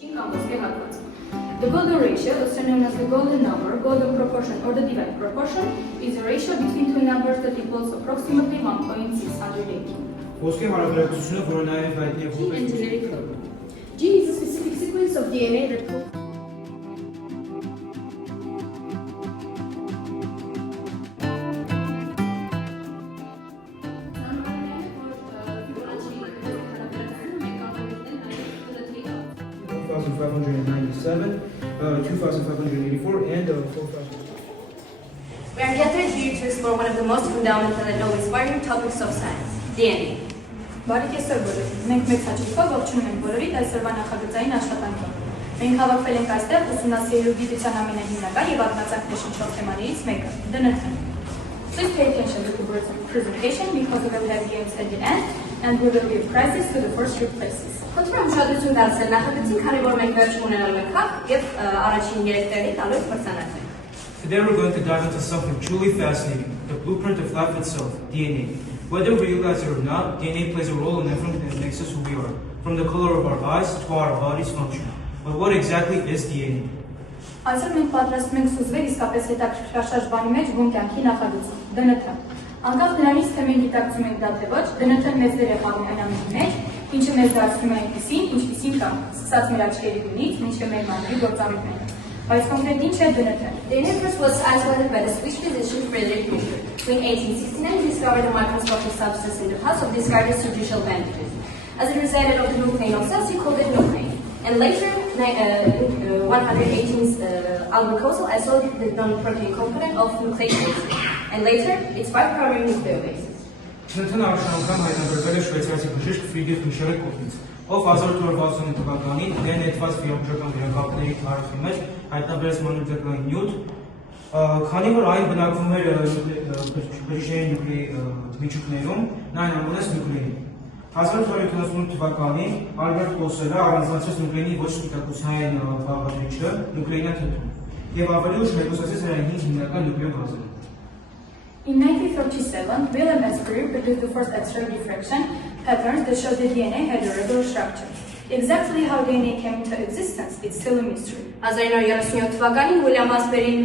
The golden ratio, also known as the golden number, golden proportion, or the divine proportion, is a ratio between two numbers that equals approximately 1.680. Ոսկե հարաբերակցությունը, որը նաև հայտնի է Gene and որպես genetic code. Gene is a specific sequence of DNA that $2,597, 2,584, and 4,000. We are gathered here to explore one of the most fundamental and awe-inspiring topics of science, DNA. Բարիք եսօր բոլորին։ Մենք մեծ հաճույքով ողջունում ենք բոլորիդ այսօրվա նախագծային աշխատանքով։ Մենք հավաքվել ենք այստեղ ուսումնասիրելու գիտության ամենահիմնական եւ ակնածանք նշող թեմաներից մեկը՝ ԴՆԹ-ն։ Please pay attention to the words of presentation because we will have games at the end and we will give prizes to the first three places. Խնդրում եմ ուշադրություն դարձնել նախագծին, քանի որ մենք վերջում ունենալու ենք խաղ եւ առաջին 3 տեղի տալու ենք մրցանակներ։ Today we're going to dive into something truly fascinating, the blueprint of life itself, DNA. Whether we realize it or not, DNA plays a role in everything that makes us who we are, from the color of our eyes to our body's function. But what exactly is DNA? Այսօր մենք պատրաստվում ենք սուզվել իսկապես հետաքրքրաշարժ բանի մեջ բուն կյանքի նախագծում՝ ԴՆԹ։ Անկախ նրանից, թե մենք գիտակցում ենք դա թե ոչ, ԴՆԹ-ն մեծ դեր է խաղում այն ամենի մեջ, ինչը մեզ դարձնում է այնպիսին, ինչպիսին կա, սկսած մեր աչքերի գնից, մինչև մեր մամուլի գործառույթները։ Բայց կոնկրետ ինչ է ԴՆԹ-ն։ DNA first was isolated by the Swiss physician Friedrich Michel. In 1869, he discovered a microscopic substance in the pus of discarded judicial bandages. As it resided on the nuclein of cells, he called it nuclein. And later, in 118, Albert Kozel isolated the non-protein component of nucleic acid. And later, its 5 primary nucleobases. ԴՆԹ-ն առաջին անգամ հայտնաբերվել է շվեյցարացի բժիշկ Ֆրիդրիխ Միշելի կողմից, ով 1865 թվականին դենետված բիոբժական վերակապների տարածքի մեջ հայտնաբերեց մանուկլեին նյութ, քանի որ այն բնակվում էր բջիջների նյուկլեի միջուկներում, նա այն անվանեց նյուկլեին։ 1878 թվականին Ալբերտ Կոսելը առանձնացրեց նյուկլեինի ոչ սպիտակուցային բաղադրիչը նյուկլեինաթթուն եւ ավելի ուշ մեկուսացրեց նրա 5 հիմնական նյուկլեոգազերը։ In 1937, Wilhelm Esper produced the first X-ray diffraction patterns that showed the DNA had a regular structure. Exactly how DNA came into existence is still a mystery. 1937 թվականին Ուիլյամ Ասպերին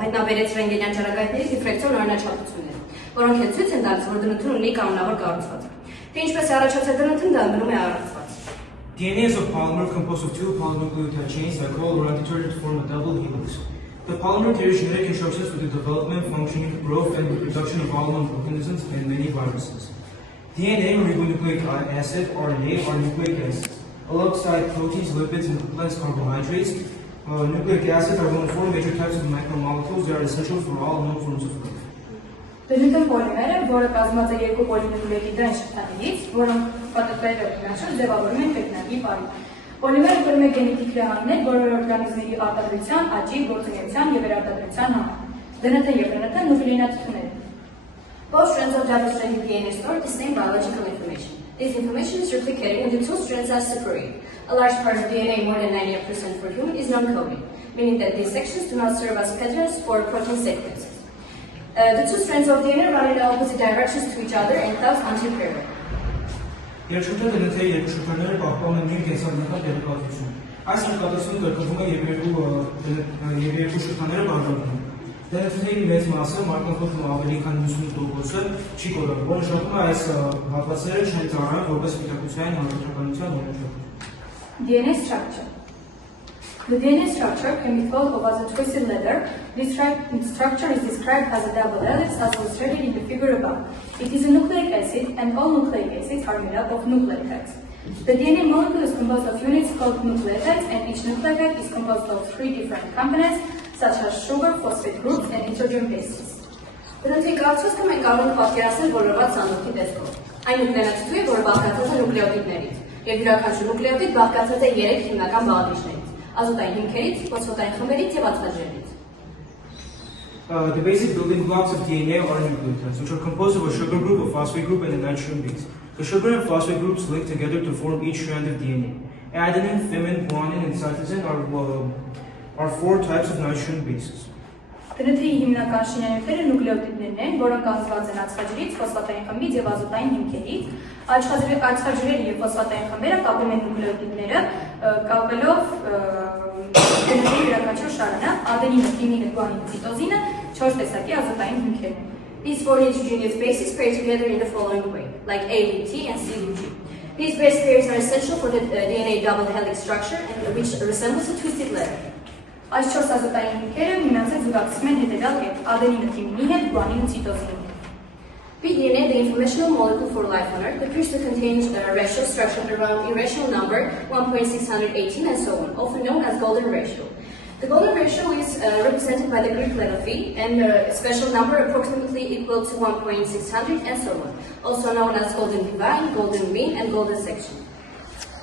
հայտնաբերեց ռենտգենյան ճառագայթների դիֆրեկցիոն օրինաչափությունները, որոնք էլ ցույց են տալիս, որ ԴՆԹ-ն ունի կանոնավոր կառուցվածք։ Թե ինչպես է առաջացել ԴՆԹ-ն, դա մնում է առանցված։ DNA is a polymer composed of two polynucleotide chains that coalesce around each other to form a double helix. The polymer carries genetic instructions for the development, functioning, growth, and reproduction of all known organisms and many viruses. DNA or ribonucleic acid, RNA, are nucleic acids. Alongside proteins, lipids, and complex carbohydrates, nucleic acids are one of 4 major types of macromolecules that are essential for all known forms of life. ԴՆԹ պոլիմերը, որը կազմված է երկու պոլինուկլեոտիդային շղթաներից, որոնք պատկերել են իրար, ձևավորում են կրկնակի պարի։ Պոլիմերը կրում է գենետիկ ռեաններ, բոլոր օրգանիզմների արտադրության, աճի, գործունեության եւ վերարտադրության համար։ ԴՆԹ եւ ՌՆԹ նուկլեինաթթուներ են։ Both strands of double-stranded DNA store the same biological information. This information is replicated into 2 strands as separate. A large part of DNA, more than 98% for human, is non-coded, meaning that these sections do not serve as patterns for protein sequences. The 2 strands of DNA run in opposite directions to each other and thus anti-parallel. Երկշուտը ԴՆԹ-ի երկու շղթաները պահպանում են նույն կենսաբանական տեղեկատվություն։ Այս նկատառությունը կրկնվում է եւ երկու շղթաները բաժանվում են։ ԴՆԹ-ի մեծ մասը, մարդկանցում ավելի քան 98%-ը չի կոդավորվում, որը նշանակում է այս հատվածները չեն ծառայում որպես սպիտակուցային հանրապետականության օրինաչափ։ DNA structure. The DNA structure can be thought of as a twisted ladder. This structure is described as a double helix as illustrated in the figure above. It is a nucleic acid and all nucleic acids are made up of nucleotides. The DNA molecule is composed of units called nucleotides and each nucleotide is composed of 3 different components such as sugar, phosphate groups and nitrogen bases. ԴՆԹ-ի կառուցվածքը մենք կարող ենք պատկերացնել ոլորված սանդուղքի տեսքով։ Այն նուկլեինաթթու է, որը բաղկացած է նուկլեոտիդներից, եւ յուրաքանչյուր նուկլեոտիդ բաղկացած է 3 հիմնական բաղադրիչներից՝ ազոտային հիմքերից, ֆոսֆատային խմբերից եւ ածխաջրերից։ The basic building blocks of DNA are nucleotides, which are composed of a sugar group, a phosphate group, and a nitrogen base. The sugar and phosphate groups link together to form each strand of DNA. Adenine, thymine, guanine, and cytosine are 4 types of nitrogen bases. ԴՆԹ-ի հիմնական շինանյութերը նուկլեոտիդներն են, որոնք կազմված են ածխաջրից, ֆոսֆատային խմբից եւ ազոտային հիմքերից։ Ածխաջրերը եւ ֆոսֆատային խմբերը կապում են նուկլեոտիդները կապելով DNA-ի յուրաքանչյուր շարանը, ադենինը, թիմինը, գուանինը, ցիտոզինը 4 տեսակի ազոտային հիմքեր են։ These four nitrogenous bases pair together in the following way, like A, T, and C, G. These base pairs are essential for the DNA double helix structure, and which resembles a twisted letter. Այս 4 ազոտային հիմքերը միմյանց հետ զուգակցվում են հետևյալ կերպ՝ ադենինը թիմինի հետ, գուանինը ցիտոզինի հետ։ pDNA, the informational molecule for life on Earth, appears to contain a ratio structured around irrational number 1.618 and so on, often known as golden ratio. The golden ratio is represented by the Greek letter phi and a special number approximately equal to 1.600 and so on, also known as golden divine, golden mean, and golden section.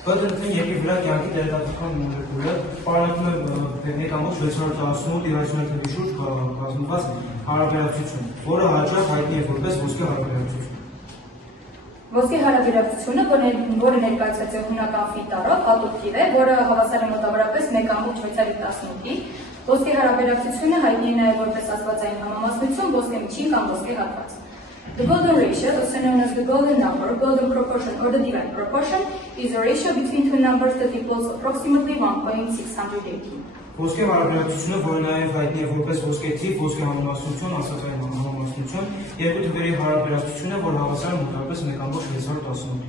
Բդնթին երկի վրա կյանքի դերակատար մոլեկուլը պարունակում է մեկամոտ 618 իրացիոնալ շուրջ կազմված հարաբերակցություն, որը հաճախ հայտնի է որպես ոսկե հարաբերակցություն։ Ոսկե հարաբերակցությունը, որը ներկայացած է հունական ֆի տառով, հատուկ թիվ է, որը հավասար է մոտավորապես 1.615-ի։ Ոսկե հարաբերակցությունը հայտնի է նաև որպես աստվածային համամասնություն, ոսկե միջին կամ ոսկե հատված։ The golden ratio, also known as the golden number, golden proportion, or the divine proportion, is a ratio between two numbers that equals approximately 1.618. Ոսկե հարաբերակցությունը, որը նաև հայտնի է որպես ոսկե թիվ, ոսկե համամասնություն, աստվածային համամասնություն, երկու թվերի հարաբերակցությունը, որ հավասար է մոտավորապես 1.618-ի։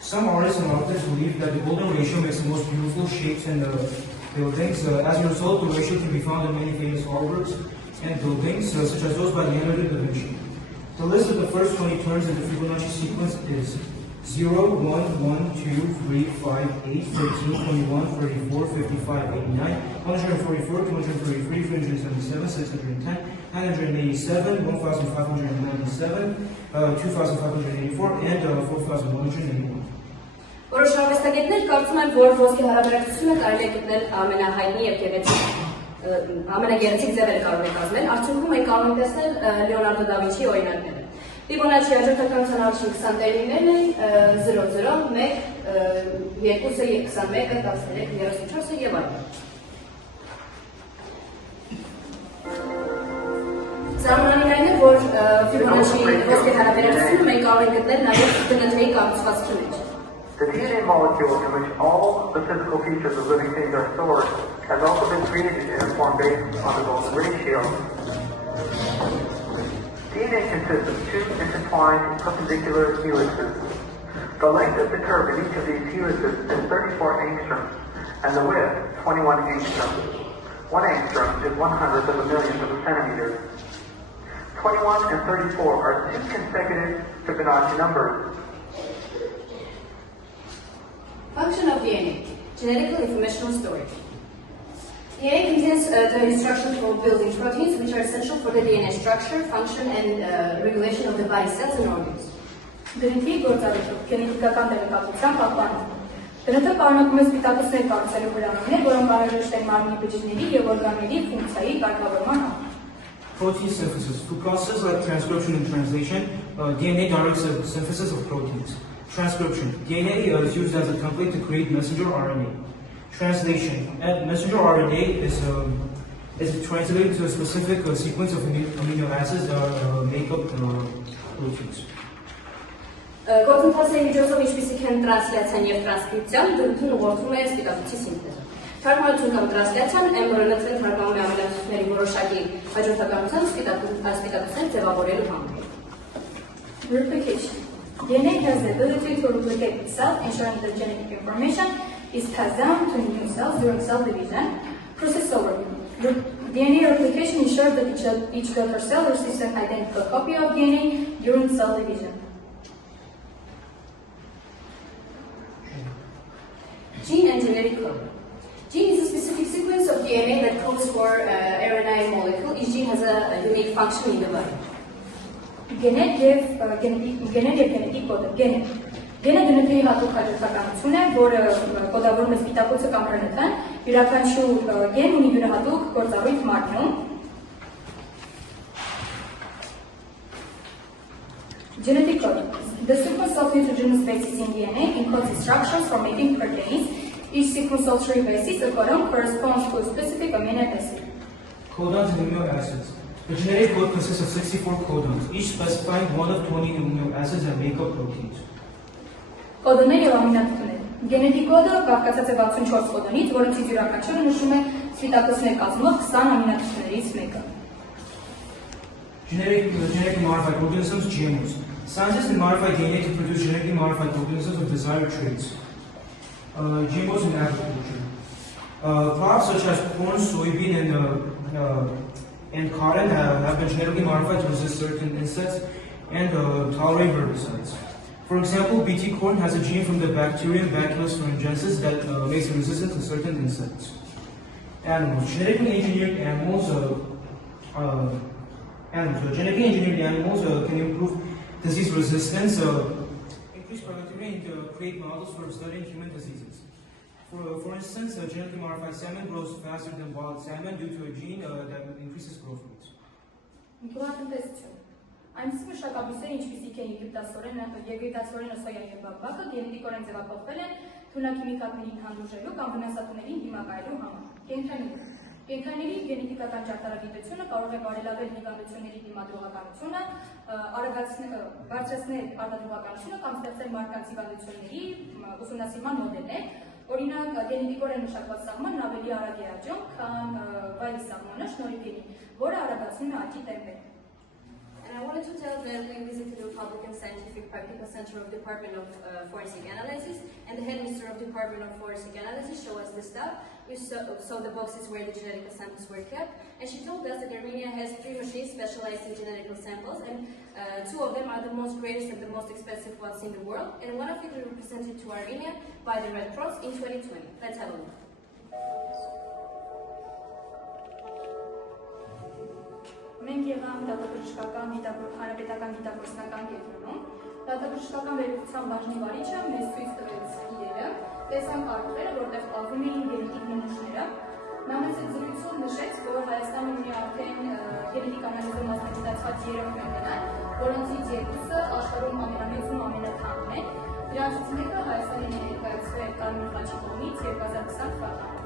Some artists and authors believe that the golden ratio makes the most beautiful shapes and buildings. As a result, the ratio can be found in many famous artworks and buildings, such as those by Leonardo da Vinci. The list of the first 20 terms in the Fibonacci sequence is 0, 1, 1, 2, 3, 5, 8, 13, 21, 34, 55, 89, 144, 233, 377, 610, 987, 1597, 2584, and 4181. Որոշ արվեստագետներ կարծում են, որ ոսկե հարաբերակցությունը կարելի է գտնել ամենահայտնի եւ ամենագեղեցիկ ձևերը կարող է կազմել, արդյունքում մենք կարող ենք տեսնել Լեոնարդո դա Վինչիի օրինակները։ Ֆիբոնաչի հաջորդականության առաջին 20 տերմիններն են 0, 1, 2, 21, 13, 34 եւ այլն։ Զարմանալին այն է, որ Ֆիբոնաչի ոսկե հարաբերակցությունը մենք կարող ենք գտնել նաեւ դնթեի կառուցվածքի մեջ։ The DNA molecule in which all the physical features of living things are stored has also been created in a form based on the golden ratio. DNA consists of two intertwined perpendicular helices. The length of the curve in each of these helices is 34 angstroms, and the width 21 angstroms. 1 angstrom is 1/100th of a millionth of a centimeter. 21 and 34 are two consecutive Fibonacci numbers. Function of DNA, genetical informational storage. DNA contains the instructions for building proteins, which are essential for the DNA structure, function, and regulation of the body cells and organs. Դրիթի գործառույթով գենետիկական տեղեկատվության պահպանում։ Դրիթը պարունակում է սպիտակուցներ կառուցելու վրաններ, որոնք անհրաժեշտ են մարմնի բջիջների եւ օրգանների ֆունկցիայի կարգավորման համար։ Protein synthesis. Through processes like transcription and translation, DNA directs the synthesis of proteins. Transcription. DNA is used as a template to create messenger RNA. Translation. Messenger RNA is translated to a specific sequence of amino acids that make up proteins. Գործընթացների միջոցով ինչպիսիք են տրանսլյացիան եւ տրանսկրիպցիան, դրդուն ուղղորդում է սպիտակուցի սինթեզը։ Թարգմանություն կամ տրանսլյացիան mRNA-ն թարգմանում է ամինացությունների որոշակի հաջորդականության սպիտակուցներ ձևավորելու համար։ Replication. DNA has the ability to replicate itself, ensuring that genetic information is passed down to new cells during cell division. Process overview. DNA replication ensures that each daughter cell receives an identical copy of DNA during cell division. Gene and genetic code. Gene is a specific sequence of DNA that codes for RNA molecule. Each gene has a unique function in the body. Գեներ եւ գենետիկ կոդը, Գենը դնթի հատուկ հաջորդականություն է, որը կոդավորում է սպիտակուցը կամ RNA-ն, յուրաքանչյուր գեն ունի յուրահատուկ գործառույթ մարմնում։ Genetic code. The sequence of nitrogenous bases in DNA encodes instructions for making proteins. Each sequence of 3 bases, a codon, corresponds to a specific amino acid. Codons and amino acids. The genetic code consists of 64 codons, each specifying one of 20 amino acids and makeup proteins. Կոդոններ եւ ամինաթթուներ։ Գենետիկ կոդը բաղկացած է 64 կոդոնից, որոնցից յուրաքանչյուրը նշում է սպիտակուցներ կազմող 20 ամինաթթուներից մեկը։ Genetically modified organisms, GMOs. Scientists modify DNA to produce genetically modified organisms with desired traits. GMOs in agriculture. Crops such as corn, soybean, and cotton have been genetically modified to resist certain insects and tolerate herbicides. For example, BT corn has a gene from the bacterium Bacillus thuringiensis that makes it resistant to certain insects. Animals. Genetically engineered animals. Genetically engineered animals can improve disease resistance, increase productivity, and create models for studying human diseases. For instance, genetically modified salmon grows faster than wild salmon due to a gene that increases growth rates. Այնպիսի մշակաբույսեր, ինչպիսիք են եգիպտացորենը, սոյան եւ բաբակը, գենետիկորեն ձևափոխվել են թունաքիմիկատներին հանդուրժելու կամ վնասատուներին դիմակայելու համար։ Կենդանիների գենետիկական ճարտարագիտությունը կարող է բարելավել հիվանդությունների դիմադրողականությունը, բարձրացնել արտադրողականությունը կամ ստեղծել մարդկանց հիվանդությունների ուսումնասիրման մոդելներ։ Օրինակ, գենետիկորեն մշակված սահմանն ավելի արագ է աճում, քան վայրի սահմանը շնորհիվ գենի, որը արագացնում է աճի տեմպերը։ And I wanted to tell that we visited the Republican Scientific Practical Center of Department of Forensic Analysis, and the headmaster of Department of Forensic Analysis showed us the stuff. We saw the boxes where the genetic samples were kept, and she told us that Armenia has 3 machines specialized in genetical samples, and 2 of them are the most greatest and the most expensive ones in the world, and one of it will be presented to Armenia by the Red Cross in 2020. Let's have a look. Մենք եղանք դատաբժշկական հանրապետական գիտակցական կենտրոնում։ Դատաբժշկական վերլուծության բաժնի վարիչը մեզ ցույց տվեց իրերը, տեսանք արխիվները, որտեղ պատմում էին գենետիկ նմուշները։ Նա մեզ այդ զրույցում նշեց, որ Հայաստանը ունի արդեն գենետիկ անալիզի մասնագիտացված 3 կենտրոններ, որոնցից 2-ը աշխարհում ամենամեծն ու ամենաթանկն են։ Դրանցից մեկը Հայաստանի ներկայացվել Կարմիր խաչի կողմից 2020 թվականին։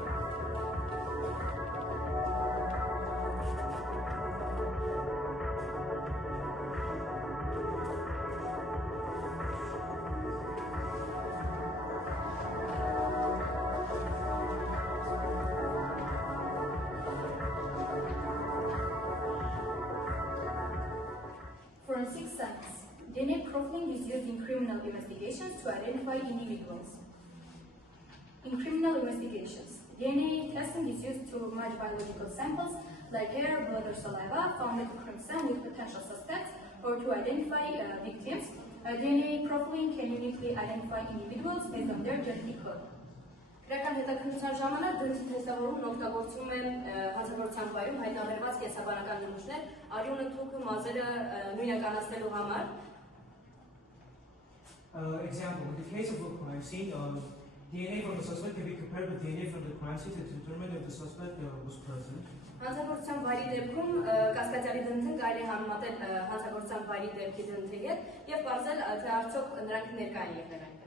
Forensic science. DNA profiling is used in criminal investigations to identify individuals. In criminal investigations, DNA testing is used to match biological samples like hair, blood, or saliva found at the crime scene with potential suspects or to identify victims. DNA profiling can uniquely identify individuals based on their genetic code. Գրական հետաքննության ժամանակ դրանցի տեսավորումն օգտագործում են հանցագործության վայրում հայտնաբերված կենսաբանական նմուշներ, արյունը, թուքը, մազերը նույնականացնելու համար։ Example, in the case of a crime scene, DNA from the suspect can be compared with DNA from the crime scene to determine if the suspect was present. Հանցագործության վայրի դեպքում կասկածյալի դնթին կարելի է համեմատել հանցագործության վայրի դեպքի դնթի հետ եւ կարծել թե արդյոք նրանք ներկա են եղել այնտեղ։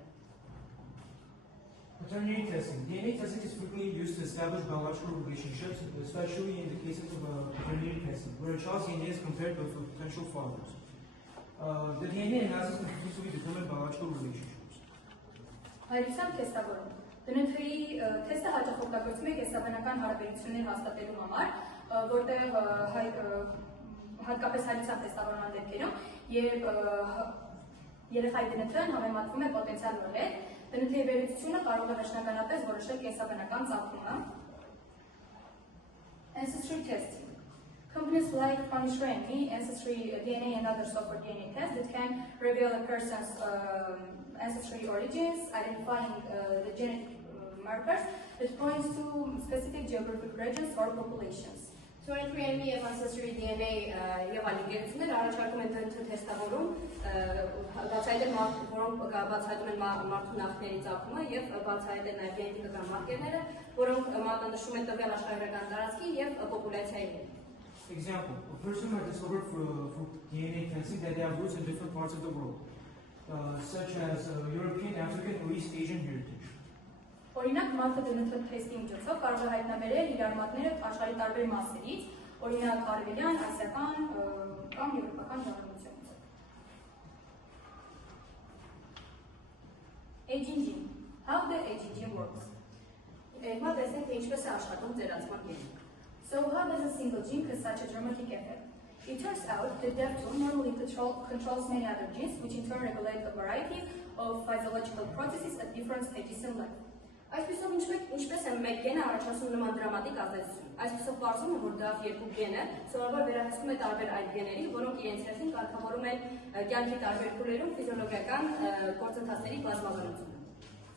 Paternity testing. DNA testing is frequently used to establish biological relationships, especially in the cases of paternity testing, where a child's DNA is compared with potential fathers. The DNA analysis can usefully determine biological relationships. Հայրության թեստավորում։ Դնթի թեստը հաճախ օգտագործվում է կենսաբանական հարաբերություններ հաստատելու համար, որտեղ հատկապես հայրության թեստավորման դեպքերում երեխայի դնթն համեմատվում է պոտենցիալ մոր հետ։ Դնթի վերլուծությունը կարող է վերջնականապես որոշել կենսաբանական ծագումը։ Ancestry testing. Companies like Punishremy, Ancestry DNA and other software DNA tests that can reveal a person's ancestry origins, identifying the genetic markers that points to specific geographic regions or populations. 23andMe եւ Ancestry DNA եւ այլ ընկերություններ առաջարկում են դնթ թեստավորում, բացահայտել որոնք բացահայտում են մարդու նախների ծագումը եւ բացահայտել նաեւ գենետիկական մարկերները, որոնք մատնանշում են տվյալ աշխարհագրական տարածքի եւ պոպուլյացիայի հետ։ Example, a person might discover for DNA testing that they have roots in different parts of the world, such as European, African, or East Asian heritage. Օրինակ, մարդը դնթ թեստի միջոցով կարող է հայտնաբերել իր արմատները աշխարհի տարբեր մասերից, օրինակ արևելյան, ասիական կամ եվրոպական ժառանգությունից։ Aging gene. How the aging gene works? Հիմա տեսնենք թե ինչպես է աշխատում ծերացման գենը։ So how does a single gene cause such a dramatic effect? It turns out that DEF2 normally controls many other genes, which in turn regulate a variety of physiological processes at different stages in life. Այսպիսով ինչպես է մեկ գենը առաջացնում նման դրամատիկ ազդեցություն։ Այսպիսով պարզվում է, որ DAF2 գենը սովորաբար վերահսկում է տարբեր այլ գեների, որոնք իրենց հերթին կարգավորում են կյանքի տարբեր փուլերում ֆիզիոլոգիական գործընթացների բազմազանությունը։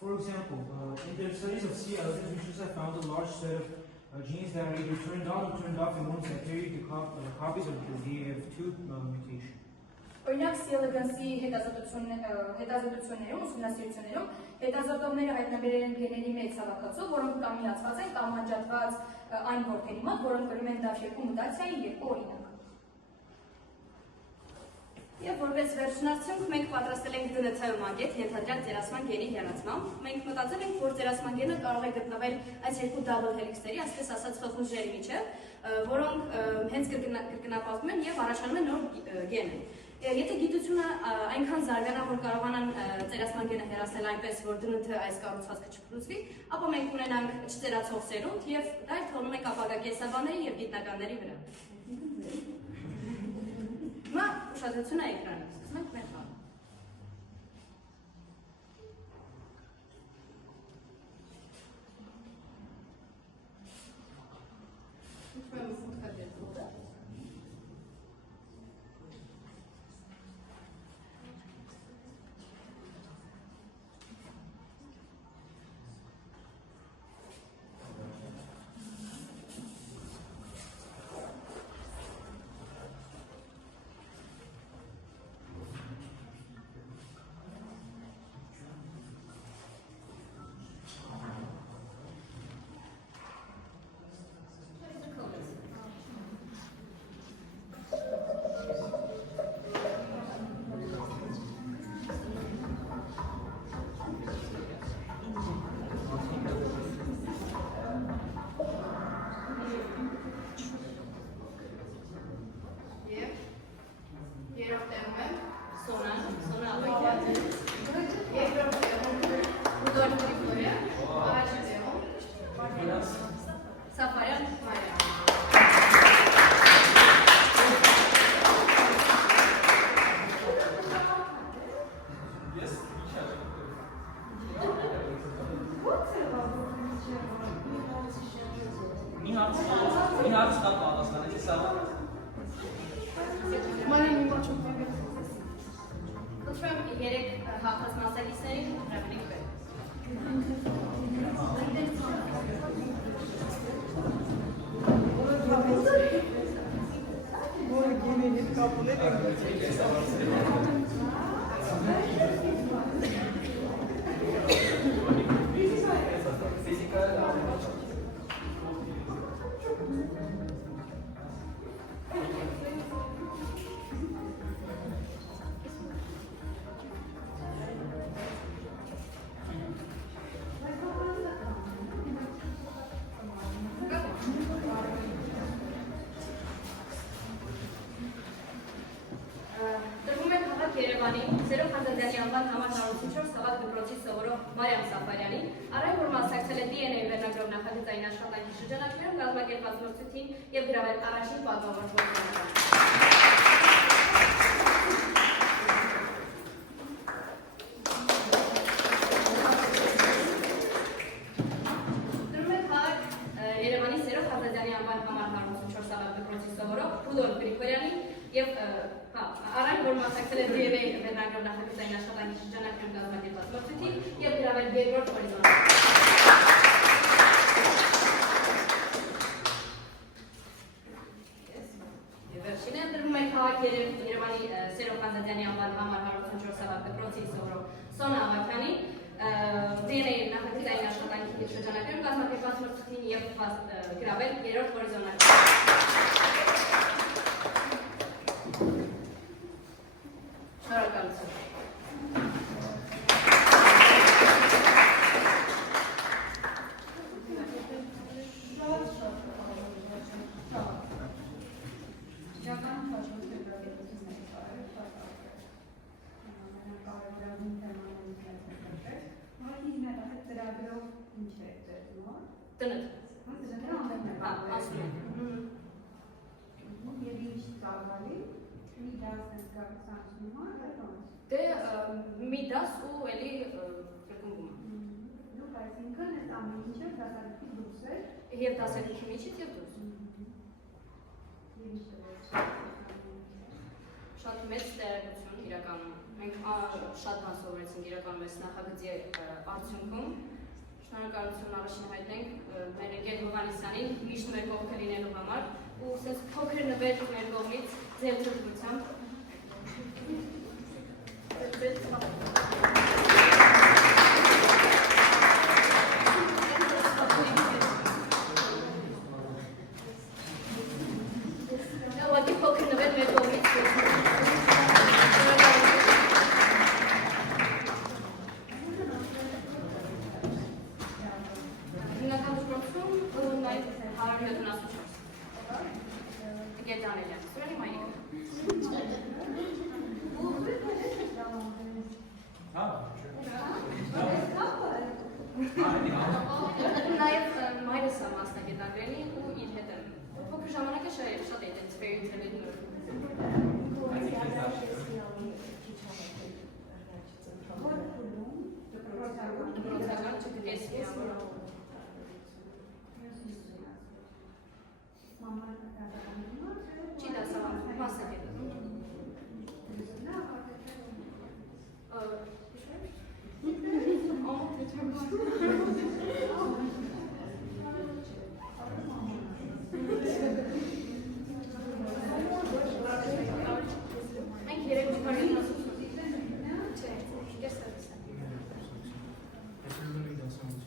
For example, in the studies of C. elegans, researchers have found a large set of genes that are either turned on or turned off in ones that carry the copies of the DAF2 mutation. Օրինակ C. elegans-ի հետազոտություններում, ուսումնասիրություններում հետազոտողները հայտնաբերել են գեների մեծ հավաքածու, որոնք կամ միացված են կամ անջատված այն որդերի մոտ, որոնք կրում են DAF2 մուտացիայի երկու օրինակ։ Եվ որպես վերջնարդյունք մենք պատրաստել ենք DNT մակետ ենթադրյալ ծերացման գենի հեռացմամբ։ Մենք մտածել ենք, որ ծերացման գենը կարող է գտնվել այս երկու double helix-ների, այսպես ասած խխունջների միջև, որոնք հենց կրկնապատկում են եւ առաջանում են նոր գենը։ Եթե գիտությունը այնքան զարգանա, որ կարողանան ծերացման գենը հեռացնել այնպես, որ DNT այս կառուցվածքը չփլուզվի, ապա մենք ունենանք չծերացող սերունդ եւ դա թողնում ենք ապագա կենսաբանների եւ գիտնականների վրա։ Հիմա ուշադրությունը էկրանին, սկսում ենք մեր խաղը։ Ինչու եմ ուղղակի Սաֆարյան Մարիամ։ Խնդրում եմ երեք հաղթած մասնակիցներին հրավիրեք բեր։ Երևանի Սերո Խանձազյանի անվան համար 104 Սավակ դպրոցի սովորող Մարիամ Սաֆարյանին, առայն որ մասնակցել է DNA վերնագրով նախագծային աշխատանքի շրջանակներում կազմակերպված մրցույթին եւ գրավել առաջին պատվավոր փոխանակը։ Դրում է քաղաք Երևանի Սերո Խանձազյանի անվան համար 104 Սավակ դպրոցի սովորող Ռուդոլֆ Գրիգորյանին եւ առայն որ մասնակցել է DNA վերնագրով նախագծային աշխատանքի շրջանակներում կազմակերպված մրցույթին եւ գրավել երկրորդ հորիզոնը։ Եվ վերջինը դրվում է քաղաք Երևանի Սերո Խանձազյանի անվան համար 104 Սավակ դպրոցի սովորող Սոնա Ավագյանի DNA նախագծային աշխատանքի շրջանակներում կազմակերպված մրցույթին եւ գրավել երրորդ հորիզոնը։ Շնորհակալություն։ Տնդ։ Հա, ասում եմ։ Եվ ինչ ծավալի, մի դասն կապսանցում Դե մի դաս ու էլի կրկնվում է։ Դուք այսինքն այս ամեն ինչը դասակի դուրս է Եվ դասակիքի միջից եւ դուրս։ եւ ինչ տվեց։ Շատ մեծ տեղեկություն իրականում։ Մենք շատ բան սովորեցինք իրականում այս նախագծի արդյունքում։ Շնորհակալություն առաջին հայտնենք մեր ընկեր Հովհաննիսյանին միշտ մեր կողքը լինելու համար ու ասես փոքր նվեր մեր կողմից ձեր թույլտվությամբ։ Ուղղակի փոքր նվեր մեր կողմից։ Հիմնական դպրոցում նաև 174 Տգետ Դանելյան, Սուրանի Մայրիկը։ Նաև մայրս է մասնագետագրելի ու իր հետ եմ։ Փոքր ժամանակը շատ էինտենսիվ էր դպրոցական չգտես Չի դասավանդում, մասնագետը։ Մենք երեք չկարելի ասում։ Չէ, ես սարսան։ Ես ուզում եմ դասանց։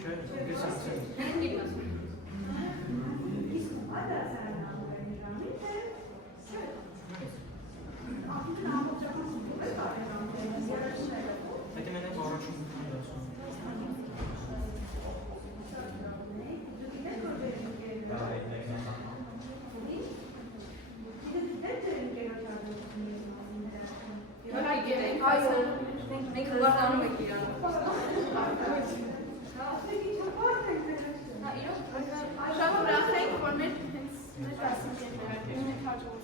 Չէ, ես ասեմ։ Հենց դիմ ասում։ Հետո մենք առաջում դասում։ Այո, մենք հրվարտանում ենք իրան։ Շատ ուրախ ենք, որ մեր հենց մեր դասընկերները հաջողության